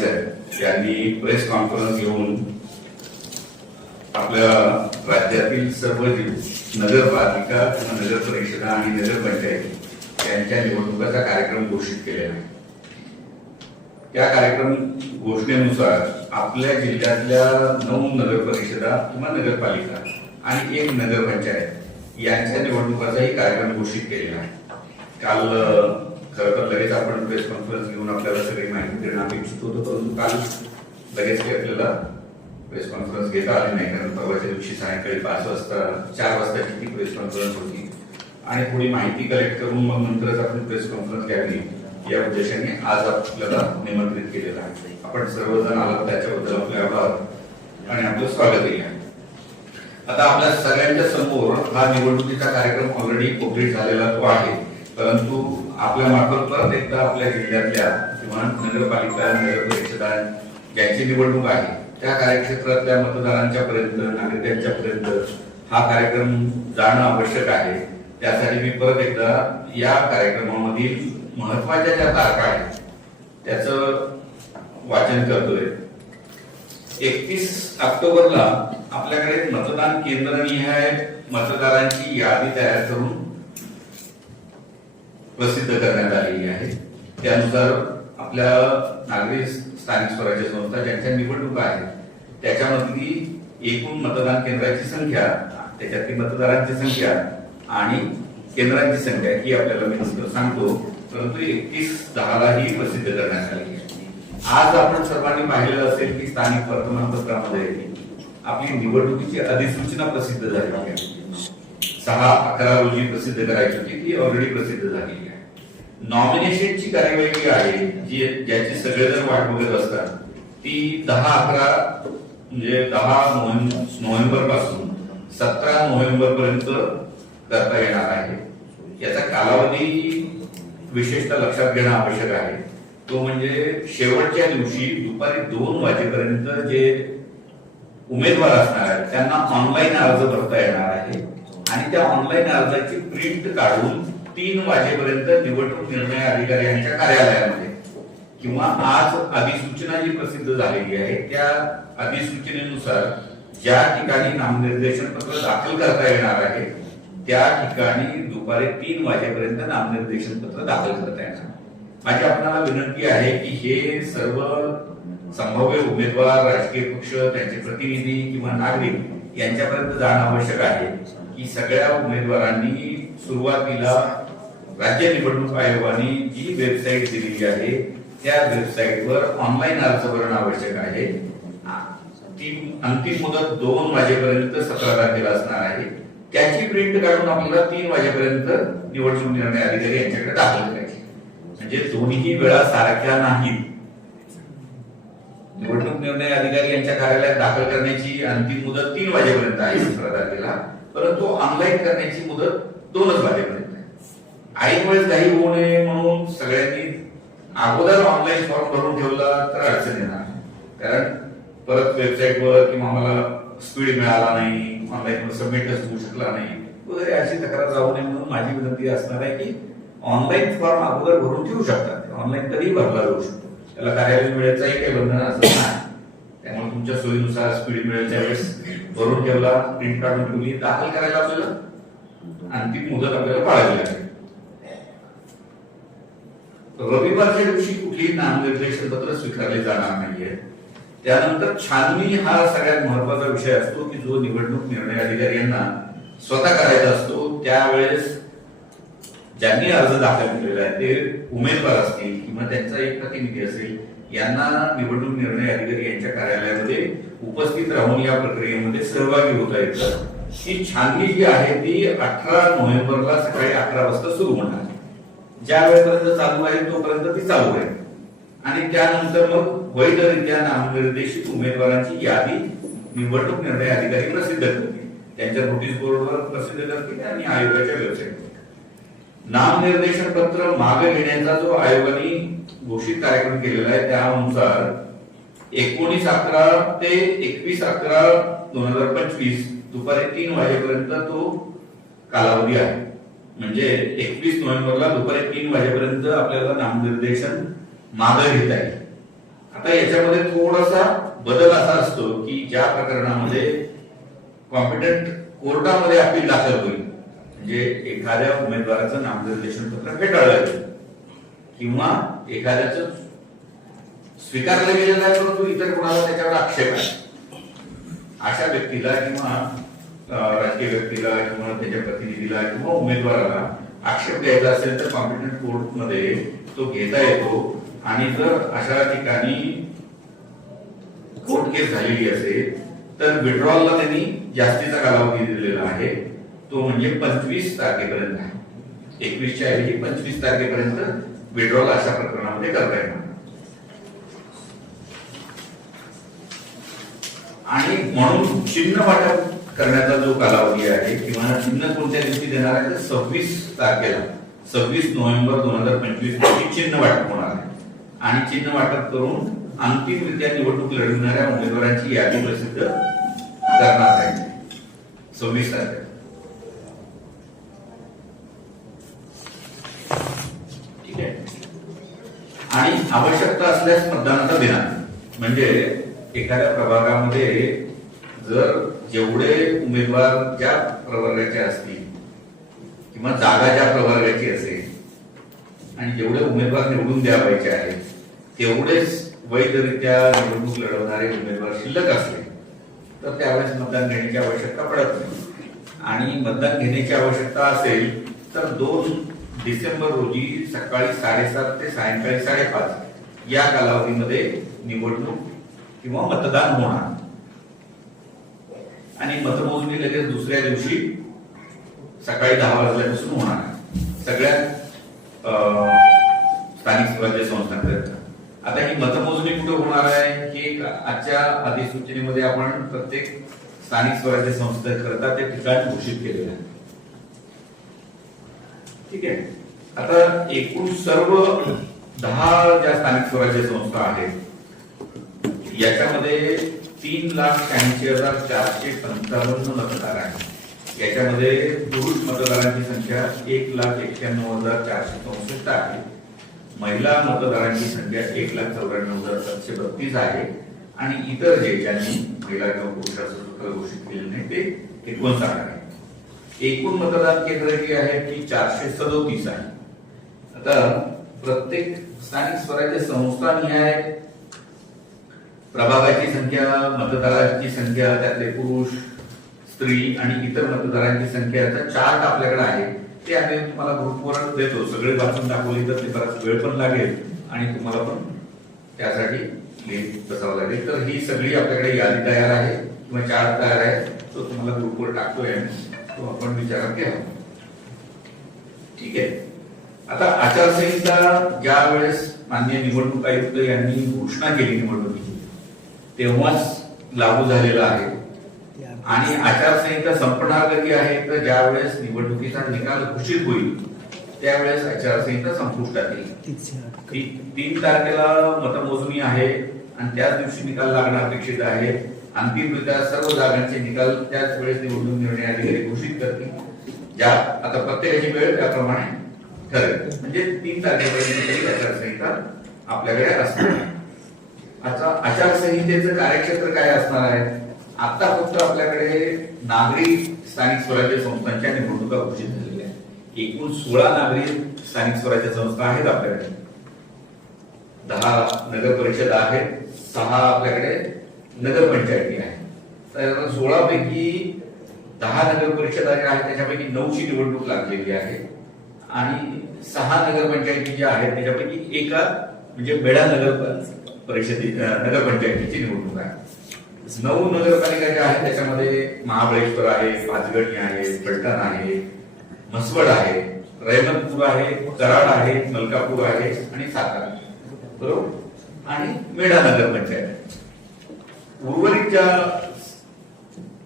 साहेब यांनी press conference घेऊन आपल्या राज्यातील सर्व नगरपालिका किंवा नगर परिषदा आणि नगरपंचायत यांच्या निवडणुकाचा कार्यक्रम घोषित केलेला आहे. त्या कार्यक्रम घोषणेनुसार आपल्या जिल्ह्यातल्या नऊ नगर परिषदा किंवा नगरपालिका आणि एक नगरपंचायत यांच्या निवडणुकाचाही कार्यक्रम घोषित केलेला आहे. काल खरं तर लगेच आपण प्रेस कॉन्फरन्स घेऊन आपल्याला सगळी माहिती देणं अपेक्षित होतो परंतु काल लगेच ते आपल्याला प्रेस कॉन्फरन्स घेता आली नाही. कारण परवाच्या दिवशी सायंकाळी पाच वाजता चार वाजताची ती प्रेस कॉन्फरन्स होती? आणि थोडी माहिती कलेक्ट करून मग नंतरच आपण प्रेस कॉन्फरन्स घ्यावी. या उद्देशाने आज आपल्याला निमंत्रित केलेलं आहे. आपण सर्वजण आला त्याच्याबद्दल आपले आभार आणि आपलं स्वागतही आहे. आता आपल्या सगळ्यांच्या समोर हा निवडणुकीचा कार्यक्रम ऑलरेडी कंप्लीट झालेला तो आहे. परंतु आपल्या मार्फत परत एकदा आपल्या जिल्ह्यातल्या किंवा नगरपालिका नगर परिषदा ज्यांची निवडणूक आहे त्या कार्यक्षेत्रातल्या मतदारांच्या पर्यंत नागरिकांच्या पर्यंत हा कार्यक्रम जाणं आवश्यक आहे. त्यासाठी मी परत एकदा या कार्यक्रमामधील महत्त्वाच्या ज्या तारखा आहेत त्याचं वाचन करतोय. एकतीस ऑक्टोबरला आपल्याकडे मतदान केंद्र निहाय मतदारांची यादी तयार करून प्रसिद्ध करण्यात आलेली आहे. त्यानुसार आपल्या नागरी स्थानिक स्वराज्य संस्था ज्यांच्या निवडणुका आहेत त्याच्यामधली एकूण मतदान केंद्राची संख्या त्याच्यातली मतदारांची संख्या आणि केंद्रांची संख्या ही आपल्याला मी नंतर सांगतो परंतु एकतीस दहाला ही प्रसिद्ध करण्यात आली आहे. आज आपण सर्वांनी पाहिलेलं असेल की स्थानिक वर्तमानपत्रामध्ये आपली निवडणुकीची अधिसूचना प्रसिद्ध झाली आहे. सहा अकरा रोजी प्रसिद्ध करायची होती ती ऑलरेडी प्रसिद्ध झालेली आहे. नॉमिनेशनची कार्यवाही जी आहे जी ज्याची सगळेजण वाट बघत असतात ती दहा अकरा म्हणजे दहा नोव्हेंबरपासून सतरा नोव्हेंबर पर्यंत करता येणार आहे. याचा कालावधी विशेषतः लक्षात घेणं आवश्यक आहे. तो म्हणजे शेवटच्या दिवशी दुपारी दोन वाजेपर्यंत जे उमेदवार असणार आहेत त्यांना ऑनलाईन अर्ज भरता येणार आहे. आणि त्या ऑनलाईन अर्जाची प्रिंट काढून तीन वाजेपर्यंत निवडणूक निर्णय अधिकारी यांच्या कार्यालयामध्ये. किंवा आज अधिसूचना जी प्रसिद्ध झालेली आहे त्या अधिसूचनेनुसार ज्या ठिकाणी नामनिर्देशन पत्र दाखल करता येणार आहे त्या ठिकाणी दुपारी तीन वाजेपर्यंत नामनिर्देशन पत्र दाखल करता येणार. माझी आपल्याला विनंती आहे की हे सर्व संभाव्य उमेदवार राजकीय पक्ष त्यांचे प्रतिनिधी किंवा नागरिक यांच्यापर्यंत जाणं आवश्यक आहे. की सगळ्या उमेदवारांनी सुरुवातीला राज्य निवडणूक आयोगाने जी वेबसाईट दिलेली आहे त्या वेबसाईटवर ऑनलाईन अर्ज भरणं आवश्यक आहे. ती अंतिम मुदत दोन वाजेपर्यंत सतरा तारखेला असणार आहे. त्याची प्रिंट काढून आपल्याला तीन वाजेपर्यंत निवडणूक निर्णय अधिकारी यांच्याकडे दाखल करायची. म्हणजे दोन्ही वेळा सारख्या नाहीत. निवडणूक निर्णय अधिकारी यांच्या कार्यालयात दाखल करण्याची अंतिम मुदत तीन वाजेपर्यंत आहे सतरा तारखेला. परंतु ऑनलाईन करण्याची मुदत दोनच वाजेपर्यंत ऐन वेळेस काही होऊ नये म्हणून सगळ्यांनी अगोदर ऑनलाईन फॉर्म भरून ठेवला तर अडचण येणार कारण परत वेबसाईटवर किंवा मला स्पीड मिळाला नाही ऑनलाईन सबमिटच होऊ शकला नाही वगैरे अशी तक्रार जाऊ नये म्हणून माझी विनंती असणार आहे की ऑनलाईन फॉर्म अगोदर भरून ठेवू शकतात ऑनलाईन तरी भरला जाऊ शकतो. त्याला कार्यालय वेळेचाही काही बंधन असत नाही. तुमच्या सोयीनुसार स्पीड मिळेल त्यावेळेस. भरून ठेवला प्रिंट काढून ठेवली दाखल करायला आपल्याला अंतिम मुदत आपल्याला पाळावी लागेल रविवारच्या दिवशी कुठलीही नामनिर्देशन पत्र स्वीकारले जाणार नाहीये. त्यानंतर छाननी हा सगळ्यात महत्त्वाचा विषय असतो की जो निवडणूक निर्णय अधिकारी यांना स्वतः करायचा असतो त्यावेळेस ज्यांनी अर्ज दाखल केलेला आहे ते उमेदवार असतील किंवा त्यांचा एक प्रतिनिधी असेल यांना निवडणूक निर्णय अधिकारी यांच्या कार्यालयामध्ये उपस्थित राहून या प्रक्रियेमध्ये सहभागी होता येतं. ही छाननी जी आहे ती अठरा नोव्हेंबरला सकाळी अकरा वाजता सुरू होणार. ज्या वेळेपर्यंत चालू आहे तोपर्यंत ती चालू आहे. आणि त्यानंतर मग वैधरित्या नामनिर्देशित उमेदवारांची यादी निवडणूक निर्णय अधिकारी प्रसिद्ध करतील. त्यांच्या नोटीस बोर्डवर प्रसिद्ध करतील आणि आयोगाच्या वेबसाईटवर. नामनिर्देशन पत्र मागे घेण्याचा जो आयोगाने घोषित कार्यक्रम केलेला आहे त्यानुसार एकोणीस अकरा ते एकवीस अकरा दोन हजार पंचवीस दुपारी तीन वाजेपर्यंत तो कालावधी आहे. म्हणजे एकवीस नोव्हेंबरला दुपारी तीन वाजेपर्यंत आपल्याला नामनिर्देशन मागे घेता येईल. आता याच्यामध्ये थोडासा बदल असा असतो की ज्या प्रकरणामध्ये कॉम्पिटंट कोर्टामध्ये अपील दाखल होईल. म्हणजे एखाद्या उमेदवाराचं नामनिर्देशन पत्र फेटाळलं गेलं. किंवा एखाद्याचं स्वीकारलं गेलेलं आहे परंतु इतर कोणाला त्याच्यावर आक्षेप आहे. अशा व्यक्तीला किंवा राजकीय व्यक्तीला किंवा त्याच्या प्रतिनिधीला किंवा उमेदवाराला आक्षेप द्यायचा असेल तर कॉम्पिटंट कोर्टमध्ये तो घेता येतो. आणि जर अशा ठिकाणी कोर्ट केस झालेली असेल तर विड्रॉलला त्यांनी जास्तीचा कालावधी दिलेला आहे. तो म्हणजे पंचवीस तारखेपर्यंत आहे. एकवीसच्या ऐवजी पंचवीस तारखेपर्यंत विड्रॉल अशा प्रकरणामध्ये करता येणार. आणि म्हणून चिन्ह वाटप करण्याचा जो कालावधी आहे किंवा चिन्ह कोणत्या दिवशी देणार आहे तर सव्वीस तारखेला सव्वीस नोव्हेंबर दोन हजार पंचवीस रोजी चिन्ह वाटप होणार आहे. आणि चिन्ह वाटप करून अंतिमरित्या निवडणूक लढविणाऱ्या उमेदवारांची यादी प्रसिद्ध करणार आहे. सव्वीस तारखेला ठीक आहे आणि आवश्यकता असल्यास मतदानाचा दिनांक. म्हणजे एखाद्या प्रभागामध्ये जर जेवढे उमेदवार ज्या प्रवर्गाचे असतील किंवा जागा ज्या प्रवर्गाची असेल आणि जेवढे उमेदवार निवडून द्यावायचे आहेत तेवढेच वैधरित्या निवडणूक लढवणारे उमेदवार शिल्लक असले तर त्यावेळेस मतदान घेण्याची आवश्यकता पडत नाही. आणि मतदान घेण्याची आवश्यकता असेल तर दोन डिसेंबर रोजी सकाळी साडेसात ते सायंकाळी साडेपाच या कालावधीमध्ये निवडणूक किंवा मतदान होणार. आणि मतमोजणी लगेच दुसऱ्या दिवशी सकाळी दहा वाजल्यापासून होणार. सगळ्या सगळ्यात अं, स्थानिक स्वराज्य संस्थांकरिता आता ही मतमोजणी कुठे होणार आहे? की आजच्या अधिसूचनेमध्ये आपण प्रत्येक स्थानिक स्वराज्य संस्थेकरता ते ठिकाण घोषित केलेलं आहे. ठीक आहे. आता एकूण सर्व दहा ज्या स्थानिक स्वराज्य संस्था आहेत याच्यामध्ये तीन लाख शहाऐंशी हजार चारशे पंचावन्न मतदार आहेत. याच्यामध्ये पुरुष मतदारांची संख्या एक लाख एक्क्याण्णव हजार चारशे चौसष्ट आहे. महिला मतदारांची संख्या एक लाख चौऱ्याण्णव हजार सातशे बत्तीस आहे. आणि इतर जे ज्यांनी महिला किंवा पुरुषाचं घोषित केले नाही ते एकोणसाठ आहे. एकूण मतदान केंद्र जी आहेत ती चारशे सदोतीस आहे. आता प्रत्येक स्थानिक स्वराज्य संस्था निहाय प्रभागाची संख्या मतदारांची संख्या त्यातले पुरुष स्त्री आणि इतर मतदारांची संख्या याचा चार्ट आपल्याकडे आहे. ते आम्ही तुम्हाला ग्रुपवर देतो. सगळे वाचून दाखवले तर ते बराच वेळ पण लागेल आणि तुम्हाला पण त्यासाठी लिहित बसावं लागेल. तर ही सगळी आपल्याकडे यादी तयार आहे किंवा चार्ट तयार आहे. तो तुम्हाला ग्रुपवर टाकतोय आम्ही. तो आपण विचारात घ्या. ठीक आहे. आता आचारसंहिता ज्या वेळेस माननीय निवडणूक आयुक्त यांनी घोषणा केली निवडणुकीची तेव्हाच लागू झालेला आहे. आणि आचारसंहिता संपणार कधी आहे? तर ज्या वेळेस निवडणुकीचा निकाल घोषित होईल त्यावेळेस आचारसंहिता संपुष्टात येईल. तीन तारखेला मतमोजणी आहे आणि त्याच दिवशी निकाल लागणं अपेक्षित आहे. अंतिमरित्या सर्व जागांचे निकाल त्याच वेळेस निवडणूक निर्णय अधिकारी घोषित करतील. ज्या आता प्रत्येकाची वेळ त्याप्रमाणे ठरेल. म्हणजे तीन तारखेपर्यंत तरी आचारसंहिता आपल्याकडे असणार आहे. आता आचारसंहितेचं कार्यक्षेत्र काय असणार आहे? आता फक्त आपल्याकडे नागरी स्थानिक स्वराज्य संस्थांच्या निवडणुका घोषित झालेल्या आहेत. एकूण सोळा नागरी स्थानिक स्वराज्य संस्था आहेत आपल्याकडे. दहा नगर परिषद आहेत. सहा आपल्याकडे नगरपंचायती आहेत तर सोळा पैकी दहा नगर परिषदा ज्या आहेत त्याच्यापैकी नऊची निवडणूक लागलेली आहे. आणि सहा नगरपंचायती ज्या आहेत त्याच्यापैकी एका म्हणजे बेडा नगर परिषदे नगरपंचायतीची निवडणूक आहे. नऊ नगरपालिका ज्या आहेत त्याच्यामध्ये महाबळेश्वर आहे पाचगणी आहे फलटण आहे म्हसवड आहे रैमनपूर आहे कराड आहे मलकापूर आहे आणि सातारा. बरोबर? आणि मेढा नगरपंचायत उर्वरित ज्या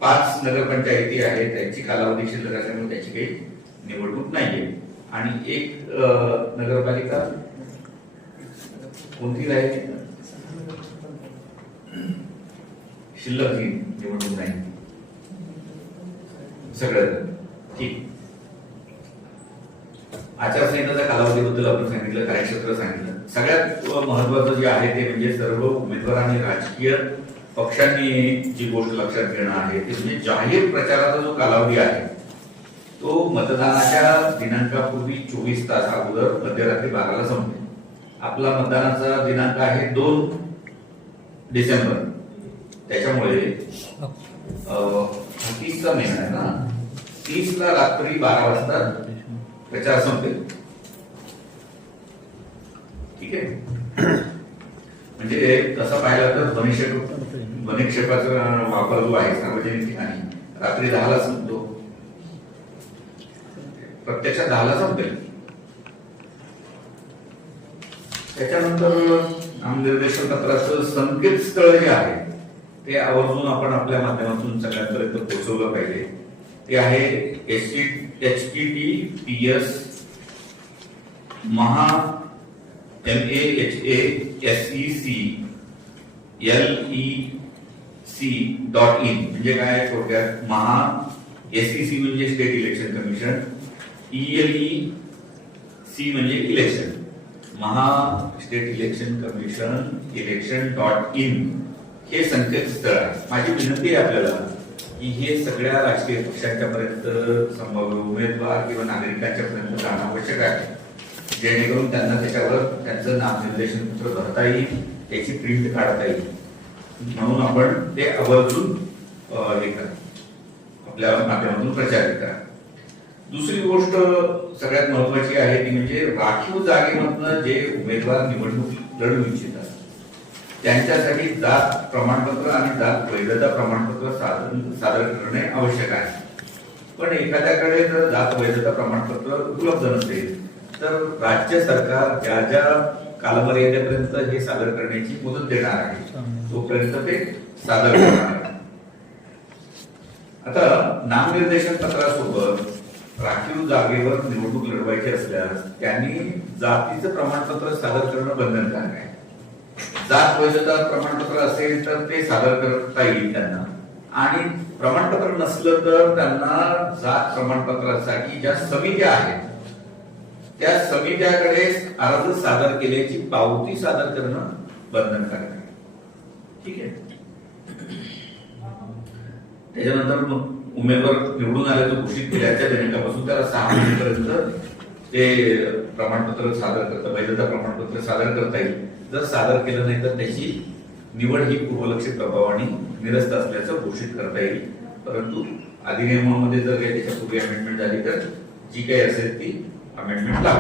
पाच नगरपंचायती आहेत त्यांची कालावधी शिल्लक असल्यामुळे त्याची काही निवडणूक नाहीये. आणि एक नगरपालिका कोणती राहील शिल्लक ही निवडणूक नाही. सगळं ठीक. आचारसंहितेच्या कालावधीबद्दल आपण सांगितलं कार्यक्षेत्र सांगितलं. सगळ्यात महत्वाचं जे आहे ते म्हणजे सर्व उमेदवारांनी राजकीय पक्षांनी जी गोष्ट लक्षात घेणं आहे ते म्हणजे जाहीर प्रचाराचा जो कालावधी आहे तो मतदानाच्या दिनांकापूर्वी चोवीस तास अगोदर मध्यरात्री बाराला संपते. आपला मतदानाचा दिनांक आहे दोन डिसेंबर. त्याच्यामुळे तीसचा महिना आहे ना? तीसला रात्री बारा वाजता प्रचार संपेल. ठीक आहे? म्हणजे तसं पाहिलं तर वनिक्षेप वनिक्षेपाचा वापर जो आहे सार्वजनिक ठिकाणी रात्री दहाला संपतो. प्रत्यक्षात दहाला संपेल. त्याच्यानंतर नामनिर्देशन पत्राचं संकेतस्थळ जे आहे ते आवर्जून आपण आपल्या माध्यमातून सगळ्यांपर्यंत पोहोचवलं पाहिजे. ते आहे H T H T T P S Maha M A H A S E C L E C dot in म्हणजे काय? थोडक्यात महा एस ई सी म्हणजे state election commission E L E C म्हणजे election Maha state election commission election dot in हे संकेतस्थळ आहे. माझी विनंती आहे आपल्याला की हे सगळ्या राजकीय पक्षांच्या पर्यंत संभाव्य उमेदवार किंवा नागरिकांच्या पर्यंत जाणं आवश्यक आहे. जेणेकरून त्यांना त्याच्यावर त्यांचं नामनिर्देशन पत्र भरता येईल त्याची प्रिंट काढता येईल. म्हणून आपण ते आवर्जून हे करा. आपल्या माध्यमातून प्रचारित करा. दुसरी गोष्ट सगळ्यात महत्वाची आहे ती म्हणजे राखीव जागेमधनं जे उमेदवार निवडणूक लढू इच्छितात त्यांच्यासाठी जात प्रमाणपत्र आणि जात वैधता प्रमाणपत्र सादर सादर करणे आवश्यक आहे. पण एखाद्याकडे जर जात वैधता प्रमाणपत्र उपलब्ध नसेल तर राज्य सरकार ज्या ज्या कालमर्यादेपर्यंत हे सादर करण्याची मुदत देणार आहे तोपर्यंत ते सादर करणार आहे. आता नामनिर्देशन पत्रासोबत राखीव जागेवर निवडणूक लढवायची असल्यास त्यांनी जातीचं प्रमाणपत्र सादर करणं बंधनकारक आहे. जात वैधता प्रमाणपत्र असेल तर ते सादर करता येईल त्यांना. आणि प्रमाणपत्र नसलं तर त्यांना जात प्रमाणपत्रासाठी ज्या समित्या आहेत त्या समित्याकडे अर्ज सादर केल्याची पावती सादर करणं बंधनकारक आहे. ठीक आहे? त्याच्यानंतर मग उमेदवार निवडून आल्याचं घोषित केल्याच्या दिनांकापासून त्याला सहा महिन्यापर्यंत ते प्रमाणपत्र सादर करता वैधता प्रमाणपत्र सादर करता येईल. जर सादर केलं नाही तर त्याची निवड ही पूर्वलक्षित प्रभावाने निरस्त असल्याचं घोषित करता येईल. परंतु अधिनियमामध्ये जर काही त्याच्यापूर्वी अमेंडमेंट झाली तर जी काही असेल ती अमेंडमेंटला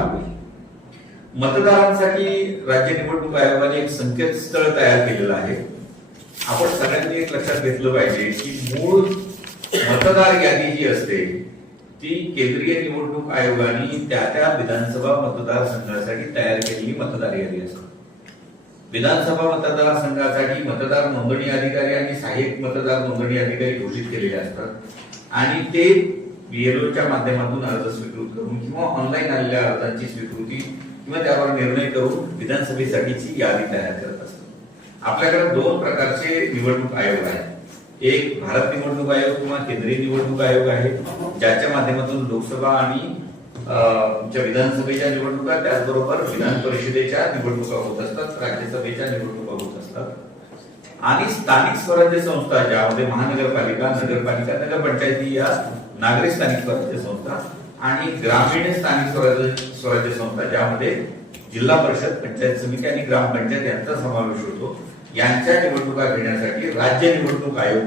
मतदारांसाठी राज्य निवडणूक आयोगाने एक संकेतस्थळ तयार केलेलं आहे. आपण सगळ्यांनी एक लक्षात घेतलं पाहिजे की मूळ मतदार यादी जी असते ती केंद्रीय निवडणूक आयोगाने त्या त्या विधानसभा मतदारसंघासाठी तयार केलेली मतदार यादी असते. विधानसभा मतदारसंघासाठी मतदार नोंदणी अधिकारी आणि सहाय्यक मतदार नोंदणी अधिकारी घोषित केलेले असतात. आणि ते बीएलओच्या माध्यमातून अर्ज स्वीकृत करून किंवा ऑनलाईन आलेल्या अर्जांची स्वीकृती किंवा त्यावर निर्णय करून विधानसभेसाठीची यादी तयार करत असतात आपल्याकडे दोन प्रकारचे निवडणूक आयोग आहेत. एक भारत निवडणूक आयोग किंवा केंद्रीय निवडणूक आयोग आहे ज्याच्या माध्यमातून लोकसभा आणि विधानसभेच्या निवडणुका त्याचबरोबर विधान परिषदेच्या निवडणुका होत असतात राज्यसभेच्या निवडणुका होत असतात. आणि स्थानिक स्वराज्य संस्था ज्यामध्ये महानगरपालिका नगरपालिका नगरपंचायती या नागरी स्थानिक स्वराज्य संस्था आणि ग्रामीण स्थानिक स्वराज्य स्वराज्य संस्था ज्यामध्ये जिल्हा परिषद पंचायत समिती आणि ग्रामपंचायत यांचा समावेश होतो. यांच्या निवडणुका घेण्यासाठी राज्य निवडणूक आयोग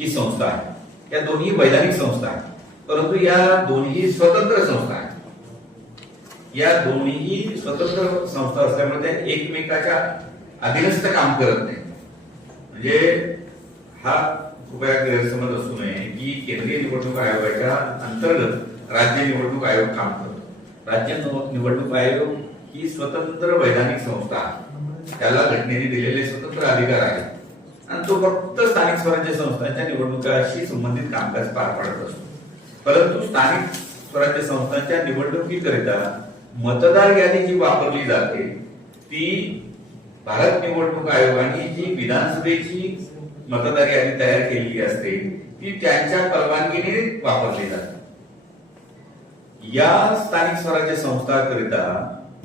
ही संस्था आहे. या दोन्ही वैधानिक संस्था आहेत. परंतु या दोन्ही स्वतंत्र संस्था आहेत. या दोन्हीही स्वतंत्र संस्था असल्यामुळे त्या एकमेकाच्या अधीनस्थ काम करत नाही म्हणजे हा कृपया गैरसमज असू नये. की केंद्रीय निवडणूक आयोगाच्या अंतर्गत राज्य निवडणूक आयोग काम करतो. राज्य निवडणूक आयोग ही स्वतंत्र वैधानिक संस्था आहे. त्याला घटनेने दिलेले स्वतंत्र अधिकार आहेत. आणि तो फक्त स्थानिक स्वराज्य संस्थांच्या निवडणुकाशी संबंधित कामकाज पार पाडत असतो. परंतु स्थानिक स्वराज्य संस्थांच्या निवडणुकीकरिता मतदार यादी जी वापरली जाते ती भारत निवडणूक आयोगाने जी विधानसभेची मतदार यादी तयार केलेली असते ती त्यांच्या परवानगीने वापरली जाते. या स्थानिक स्वराज्य संस्थाकरिता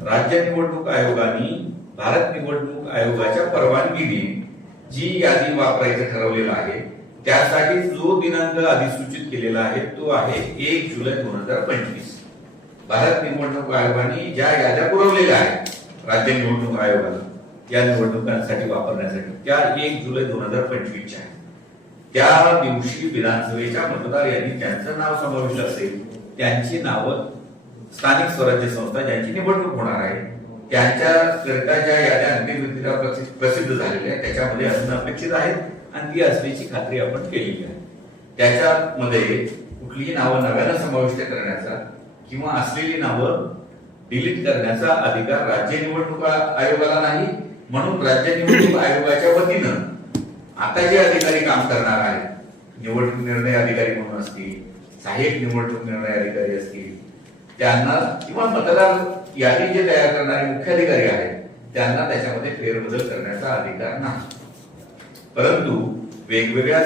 राज्य निवडणूक आयोगाने भारत निवडणूक आयोगाच्या परवानगीने जी यादी वापरायचं ठरवलेलं आहे त्यासाठी जो दिनांक अधिसूचित केलेला आहे तो आहे एक जुलै दोन हजार पंचवीस. भारत निवडणूक आयोगाने ज्या याद्या पुरवलेल्या आहेत राज्य निवडणूक आयोगाला या निवडणुकांसाठी वापरण्यासाठी. त्या एक जुलै दोन हजार पंचवीसच्या आहेत. त्या दिवशी विधानसभेच्या मतदार यांनी ज्यांचं नाव समाविष्ट असेल. त्यांची नावं स्थानिक स्वराज्य संस्था ज्यांची निवडणूक होणार आहे त्यांच्या करता ज्या याद्या अंतिमरित्या प्रसिद्ध झालेल्या आहेत त्याच्यामध्ये असणं अपेक्षित आहेत आणि ती असण्याची खात्री आपण केलेली आहे. त्याच्यामध्ये कुठलीही नावं नव्यानं समाविष्ट करण्याचा किंवा असलेली नावं डिलीट करण्याचा अधिकार राज्य निवडणूक आयोगाला नाही म्हणून राज्य निवडणूक आयोगाच्या वतीनं आता जे अधिकारी काम करणार आहेत निवडणूक निर्णय अधिकारी म्हणून असतील सहाय्यक निवडणूक निर्णय अधिकारी असतील त्यांना किंवा मतदार यादी जे तयार करणारे मुख्य अधिकारी आहेत त्यांना त्याच्यामध्ये फेरबदल करण्याचा अधिकार नाही. परंतु वेगवेगळ्या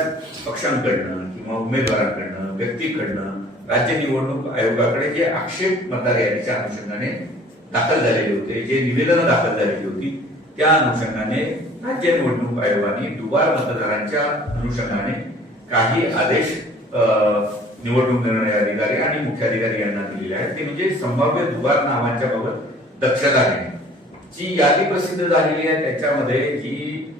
पक्षांकडनं किंवा उमेदवारांकडनं व्यक्तीकडनं राज्य निवडणूक आयोगाकडे जे आक्षेप मतदार यादीच्या अनुषंगाने दाखल झालेले होते जे निवेदनं दाखल झालेली होती त्या अनुषंगाने राज्य निवडणूक आयोगाने दुबार मतदारांच्या अनुषंगाने काही आदेश अं, निवडणूक निर्णय अधिकारी आणि मुख्य अधिकारी यांना दिलेले आहेत. ते म्हणजे संभाव्य दुबार नावांच्या बाबत दक्षता घेणे. जी यादी प्रसिद्ध झालेली आहे त्याच्यामध्ये जी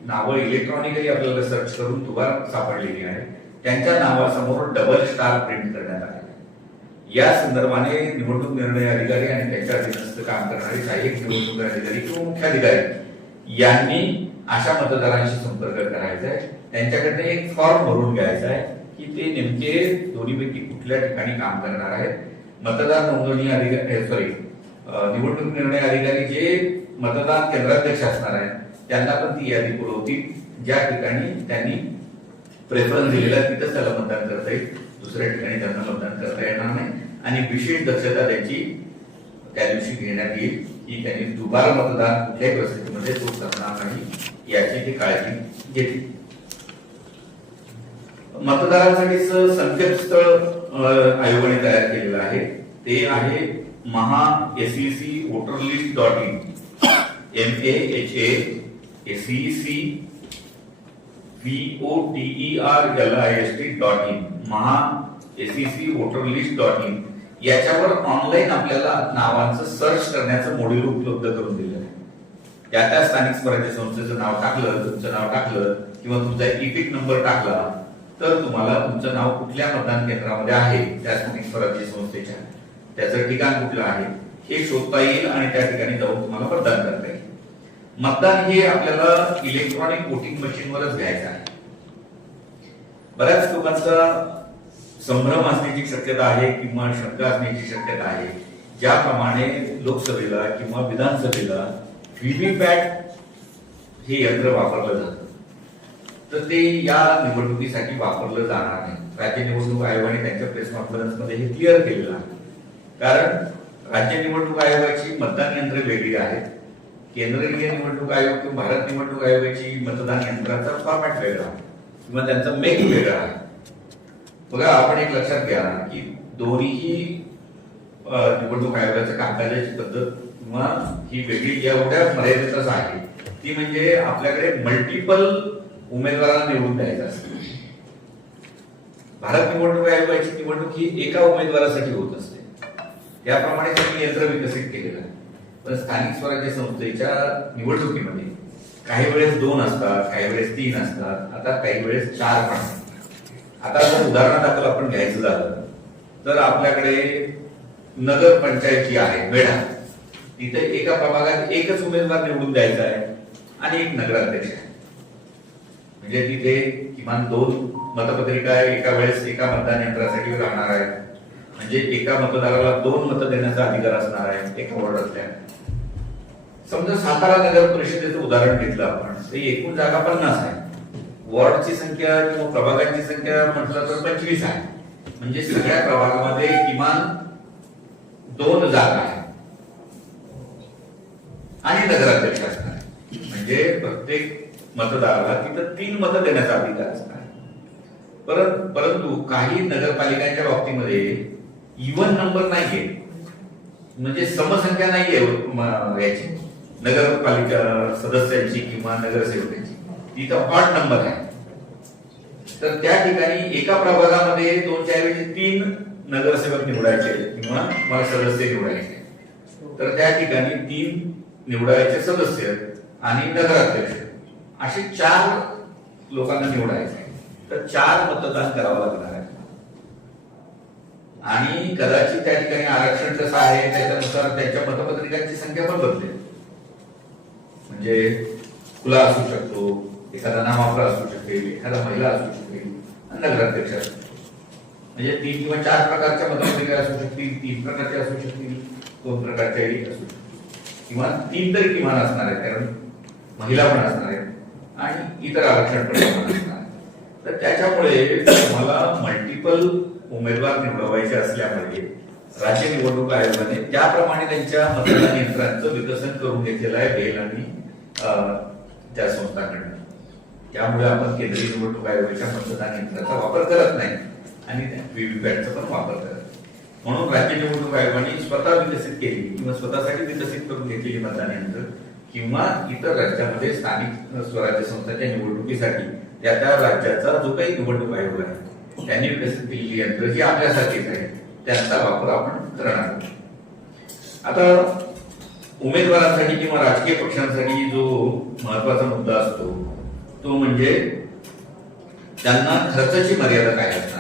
नावं इलेक्ट्रॉनिकली आपल्याला सर्च करून दुबार सापडलेली आहे त्यांच्या नावासमोर डबल स्टार प्रिंट करण्यात आले या संदर्भाने निवडणूक निर्णय अधिकारी आणि त्यांच्या अधीनस्थ काम करणारे सहाय्यक निवडणूक अधिकारी किंवा मुख्य अधिकारी यांनी अशा मतदारांशी संपर्क करायचा आहे. त्यांच्याकडे एक फॉर्म भरून घ्यायचा आहे की ते नेमके दोन्हीपैकी कुठल्या ठिकाणी काम करणार आहेत. मतदार नोंदणी अधिकारी सॉरी निवडणूक निर्णय अधिकारी जे मतदान केंद्राध्यक्ष असणार आहेत त्यांना पण ती यादी पुरवतील. ज्या ठिकाणी त्यांनी प्रेफरन्स दिलेला आहे, तिथंच त्याला मतदान करता येईल. दुसऱ्या ठिकाणी त्यांना मतदान करता येणार नाही. आणि विशेष दक्षता त्यांची त्या दिवशी घेण्यात येईल की त्यांनी दुबार मतदान कुठल्याही मध्ये तो करणार नाही याची ती काळजी घेतली. मतदारांसाठीच संकेतस्थळ आयोगाने तयार केलेलं आहे. ते आहे Maha SEC voter list dot in M A H A C V O T R L I S T dot in Maha SEC voter list dot in याच्यावर ऑनलाईन आपल्याला नावांचं सर्च करण्याचं मॉड्यूल उपलब्ध करून दिलं. त्या त्या स्थानिक स्वराज्य संस्थेचं नाव टाकलं तुमचं नाव टाकलं किंवा तुमचा इपिक नंबर टाकला तर तुम्हाला तुमचं नाव कुठल्या मतदान केंद्रामध्ये आहे त्या स्थानिक स्वराज्य संस्थेच्या? त्याचं ठिकाण कुठलं आहे? हे शोधता येईल आणि त्या ठिकाणी जाऊन तुम्हाला मतदान करता येईल. मतदान हे आपल्याला इलेक्ट्रॉनिक वोटिंग मशीनवरच घ्यायचं आहे. बऱ्याच लोकांचा संभ्रम असण्याची शक्यता आहे किंवा शंका असण्याची शक्यता आहे. ज्याप्रमाणे लोकसभेला किंवा विधानसभेला व्हीव्हीपॅट हे यंत्र वापरलं जातं. तर ते या निवडणुकीसाठी वापरलं जाणार नाही. राज्य निवडणूक आयोगाने त्यांच्या प्रेस कॉन्फरन्समध्ये हे क्लिअर केलेलं आहे. कारण राज्य निवडणूक आयोगाची मतदान यंत्र वेगळी आहेत केंद्रीय निवडणूक आयोग किंवा भारत निवडणूक आयोगाची मतदान यंत्राचा फॉर्मॅट वेगळा आहे. किंवा त्यांचा मेक वेगळा आहे. बघा आपण एक लक्षात घ्या की दोन्हीही निवडणूक आयोगाच्या कामकाजाची पद्धत किंवा ही वेगळी एवढ्या मर्यादेतच आहे. ती म्हणजे आपल्याकडे मल्टिपल उमेदवारांना निवडून द्यायचं असतं. भारत निवडणूक आयोगाची निवडणूक ही एका उमेदवारासाठी होत असते. त्याप्रमाणे त्यांनी यंत्र विकसित केलेलं आहे. पण स्थानिक स्वराज्य संस्थेच्या निवडणुकीमध्ये काही वेळेस दोन असतात काही वेळेस तीन असतात आता काही वेळेस चार पण असतात आता जर उदाहरणादाखल आपण घ्यायचं झालं तर आपल्याकडे नगर पंचायती आहे वेढा तिथे एका प्रभागात एकच उमेदवार निवडून द्यायचा आहे आणि एक नगराध्यक्ष आहे. म्हणजे तिथे किमान दोन मतपत्रिका एका वेळेस एका मतदान यंत्रासाठी राहणार आहे. म्हणजे एका मतदाराला दोन मत देण्याचा अधिकार असणार आहे एका वॉर्डातल्या. समजा सातारा नगर परिषदेचं उदाहरण घेतलं आपण तर एकूण जागा पन्नास आहे. वॉर्डची संख्या किंवा प्रभागांची संख्या म्हटलं तर पंचवीस आहे. म्हणजे सगळ्या प्रभागामध्ये किमान दोन जागा आहेत. आणि नगराध्यक्ष असणार म्हणजे प्रत्येक मतदाराला तिथं तीन मतं देण्याचा अधिकार असणार परत परंतु काही नगरपालिकांच्या बाबतीमध्ये इवन नंबर नाहीये. म्हणजे समसंख्या नाहीये याची. नगरपालिका सदस्यांची किंवा नगरसेवकांची. ती तर ऑड नंबर आहे. तर त्या ठिकाणी एका प्रभागामध्ये चार वेळेचे तीन नगरसेवक निवडायचे किंवा सदस्य निवडायचे. तर त्या ठिकाणी तीन निवडायचे सदस्य आणि नगराध्यक्ष. असे चार लोकांना निवडायचे. तर चार मतदान करावं लागणार आहे. आणि कदाचित त्या ठिकाणी आरक्षण कसं आहे त्याच्यानुसार त्यांच्या मतपत्रिकांची संख्या पण बदलेल. म्हणजे खुला असू शकतो एखादा नामाफरा असू शकेल एखादा महिला असू शकेल आणि नगराध्यक्ष असू म्हणजे तीन किंवा चार प्रकारच्या मतपत्रिका असू शकतील तीन प्रकारच्या असू शकतील दोन प्रकारच्याही असू शकतील. किंवा तीन तरी किमान असणार आहेत कारण महिला पण असणार आहेत आणि इतर आरक्षण पण असणार तर त्याच्यामुळे तुम्हाला मल्टिपल उमेदवार निवडवायचे असल्यामुळे राज्य निवडणूक आयोगाने त्याप्रमाणे त्यांच्या मतदान यंत्रांचं विकसन करून घेतलेलं आहे बेल आणि त्या संस्थांकडनं त्यामुळे आपण केंद्रीय निवडणूक आयोगाच्या मतदान यंत्राचा वापर करत नाही आणि व्हीव्हीपॅटचा पण वापर करत नाही. म्हणून राज्य निवडणूक आयोगाने स्वतः विकसित केली किंवा स्वतःसाठी विकसित करून घेतलेली मतदान यंत्र किंवा इतर राज्यामध्ये स्थानिक स्वराज्य संस्थांच्या निवडणुकीसाठी त्या त्या राज्याचा जो काही निवडणूक आयोग आहे त्यांनी विकसित केलेली यंत्र ही आपल्यासाठीच आहे. त्यांचा वापर आपण करणार आता उमेदवारांसाठी किंवा राजकीय पक्षांसाठी जो महत्त्वाचा मुद्दा असतो तो म्हणजे त्यांना खर्चाची मर्यादा काय असणार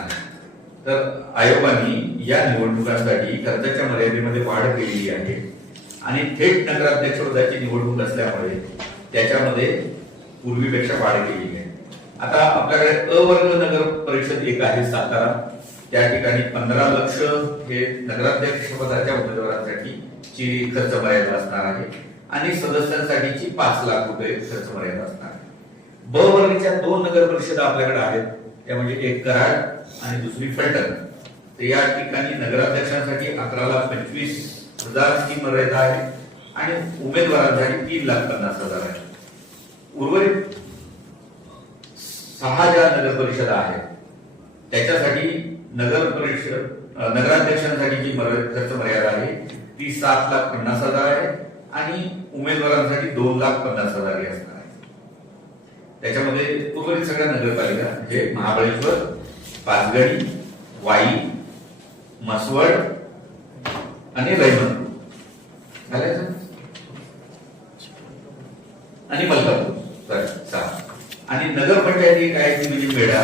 तर आयोगाने या निवडणुकांसाठी खर्चाच्या मर्यादेमध्ये वाढ केलेली आहे. आणि थेट नगराध्यक्ष पदाची निवडणूक असल्यामुळे त्याच्यामध्ये पूर्वीपेक्षा वाढ केलेली आहे. आता आपल्याकडे अवर्ग नगर परिषद एक आहे सातारा. त्या ठिकाणी पंधरा लक्ष हे नगराध्यक्ष पदाच्या उमेदवारांसाठी ची खर्च मर्यादा असणार आहे. आणि सदस्यांसाठीची पाच लाख रुपये खर्च मर्यादा असणार आहे. ब वर्गाच्या दोन नगर परिषदा आपल्याकडे आहेत. त्या म्हणजे एक कराड आणि दुसरी फलटण तर या ठिकाणी नगराध्यक्षांसाठी अकरा लाख पंचवीस हजारची मर्यादा आहे आणि उमेदवारांसाठी तीन लाख पन्नास हजार आहे. उर्वरित सहा ज्या नगर परिषदा आहेत त्याच्यासाठी नगर परिषद नगराध्यक्षांसाठी जी खर्च मर्यादा आहे ती सात लाख पन्नास हजार आहे आणि उमेदवारांसाठी दोन लाख पन्नास हजार असणार आहे. त्याच्यामध्ये उर्वरित सगळ्या नगरपालिका म्हणजे महाबळेश्वर पाचगणी वाई मसवड आणि रैमतपूर झालं आणि मलकापूर. सहा आणि नगरपंचायती काय ती म्हणजे मेळा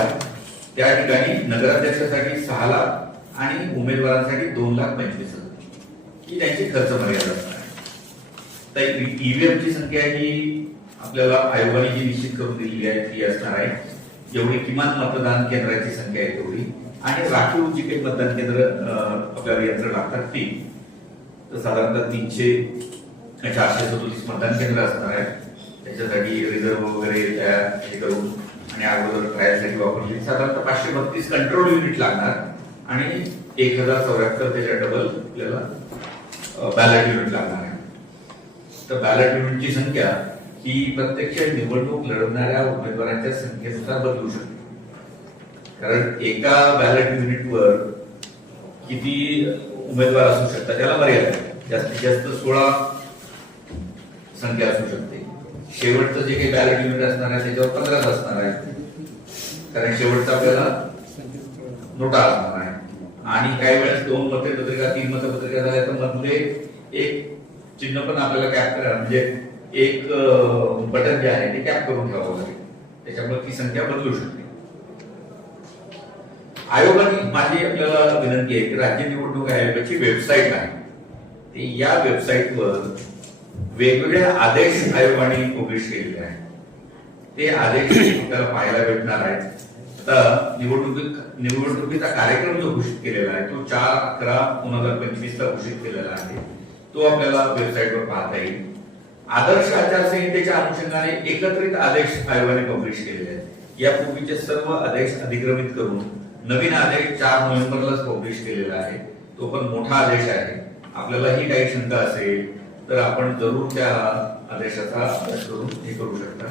त्या ठिकाणी नगराध्यक्षासाठी सहा लाख आणि उमेदवारांसाठी दोन लाख पंचवीस हजार. ही त्यांची खर्च मर्यादा असणार आहे. तर ईव्हीएमची संख्या ही आपल्याला आयोगाने जी निश्चित करून दिलेली आहे ती असणार आहे. जेवढी किमान मतदान केंद्राची संख्या आहे तेवढी. आणि राखीव जी काही मतदान केंद्र आपल्याला यंत्र लागतात ती तर साधारणतः तीनशे चारशे सदोतीस मतदान केंद्र असणार आहे त्याच्यासाठी रिझर्व वगैरे तयार हे करून आणि अगोदर ट्रायलसाठी वापरली साधारणतः पाचशे बत्तीस कंट्रोल युनिट लागणार. आणि एक हजार चौऱ्याहत्तर त्याच्या डबल आपल्याला बॅलेट युनिट लागणार आहे. तर बॅलेट युनिटची संख्या ही प्रत्यक्ष निवडणूक लढवणाऱ्या उमेदवारांच्या संख्येनुसार बदलू शकते. कारण एका बॅलेट युनिटवर किती उमेदवार असू शकतात त्याला मर्यादा जास्तीत जास्त सोळा संख्या असू शकते. शेवटचं जे काही बॅलेट युनिट असणार आहे त्याच्यावर पंधराच असणार आहे. कारण शेवटचा आपल्याला नोटा असणार आहे. आणि काही वेळेस दोन मतपत्रिका तीन मतपत्रिका झाल्या तर मधले एक चिन्ह पण आपल्याला कॅप करा म्हणजे एक बटन जे आहे ते कॅप करून ठेवावं लागेल त्याच्यामुळे ती संख्या बदलू शकते. आयोगाने माझी आपल्याला विनंती आहे की राज्य निवडणूक आयोगाची वेबसाईट आहे. ते या वेबसाईटवर वेगवेगळे आदेश आयोगाने पब्लिश केलेले आहेत. ते आदेश आपल्याला पाहायला भेटणार आहेत. आता निवडणुकीत निवडणुकीचा कार्यक्रम जो घोषित केलेला आहे तो चार अकरा दोन हजार पंचवीस ला घोषित केलेला आहे. तो आपल्याला वेबसाईटवर पाहता येईल. आदर्श आचारसंहितेच्या अनुषंगाने एकत्रित आदेश आयोगाने पब्लिश केलेले आहेत. यापूर्वीचे सर्व आदेश अधिक्रमित करून नवीन आदेश चार नोव्हेंबरलाच पब्लिश केलेला आहे. तो पण मोठा आदेश आहे. आपल्याला ही काही शंका असेल तर आपण जरूर त्या आदेशाचा अभ्यास करून हे करू शकता.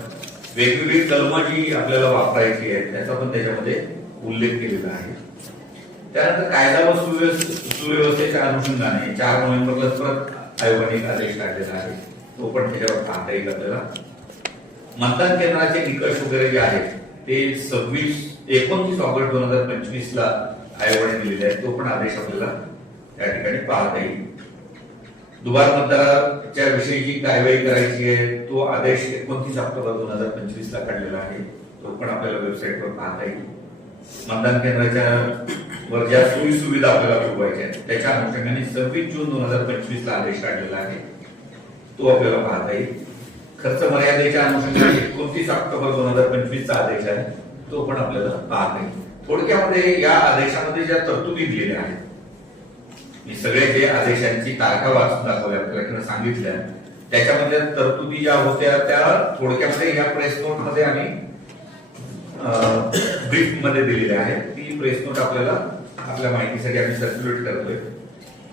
वेगवेगळी कलमं जी आपल्याला वापरायची आहेत त्याचा पण त्याच्यामध्ये उल्लेख केलेला आहे. त्यानंतर कायदा व सुव्यवस्थेच्या अनुषंगाने चार नोव्हेंबरला परत आयोगाने आदेश काढलेला आहे. तो पण त्याच्यावर पाहता येईल आपल्याला मतदान केंद्राचे निकष वगैरे जे आहेत ते सव्वीस एकोणतीस ऑगस्ट दोन हजार पंचवीस ला आयोगाने दिलेले आहेत. तो पण आदेश आपल्याला त्या ठिकाणी पाहता येईल. दुबार मतदाराच्या विषयी जी कारवाई करायची आहे तो आदेश एकोणतीस ऑक्टोबर दोन हजार पंचवीस ला काढलेला आहे. तो पण आपल्याला वेबसाईटवर पाहता येईल. मतदान केंद्राच्या वर ज्या सोयी सुविधा आपल्याला पुरवायच्या आहेत त्याच्या अनुषंगाने सव्वीस जून दोन हजार पंचवीस ला आदेश काढलेला आहे. तो आपल्याला पाहता येईल. खर्च मर्यादेच्या अनुषंगाने एकोणतीस ऑक्टोबर दोन हजार पंचवीस चा आदेश आहे तो पण आपल्याला पाहता येईल. थोडक्यामध्ये या आदेशामध्ये ज्या तरतुदी दिलेल्या आहेत मी सगळे जे आदेशांची तारखा वाचून दाखवल्या आपल्याला किंवा सांगितल्या त्याच्यामध्ये तरतुदी ज्या होत्या त्या थोडक्यामध्ये या प्रेस नोटमध्ये आम्ही ब्रीफमध्ये दिलेल्या आहेत. ती प्रेस नोट आपल्याला आपल्या माहितीसाठी आम्ही सर्क्युलेट करतोय.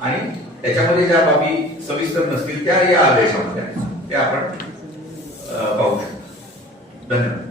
आणि त्याच्यामध्ये ज्या बाबी सविस्तर नसतील त्या या आदेशामध्ये आहेत. त्या आपण पाहू शकतो. धन्यवाद.